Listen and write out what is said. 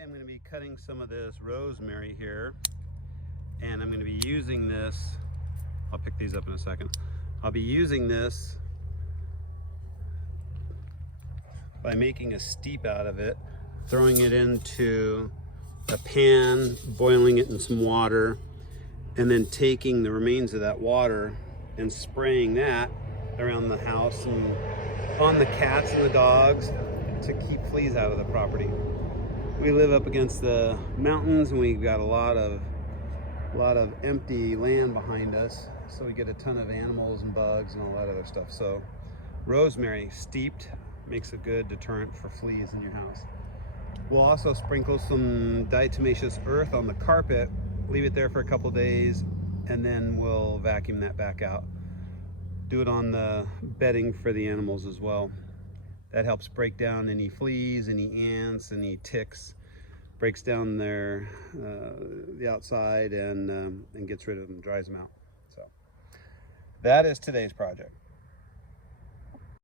Today I'm going to be cutting some of this rosemary here, and I'm going to be using this. I'll pick these up in a second. I'll be using this by making a steep out of it, throwing it into a pan, boiling it in some water, and then taking the remains of that water and spraying that around the house and on the cats and the dogs to keep fleas out of the property. We live up against the mountains and we've got a lot of empty land behind us, so we get a ton of animals and bugs and all that other stuff. So rosemary steeped makes a good deterrent for fleas in your house. We'll also sprinkle some diatomaceous earth on the carpet, leave it there for a couple days, and then we'll vacuum that back out. Do it on the bedding for the animals as well. That helps break down any fleas, any ants, any ticks, breaks down the outside and gets rid of them, dries them out. So that is today's project.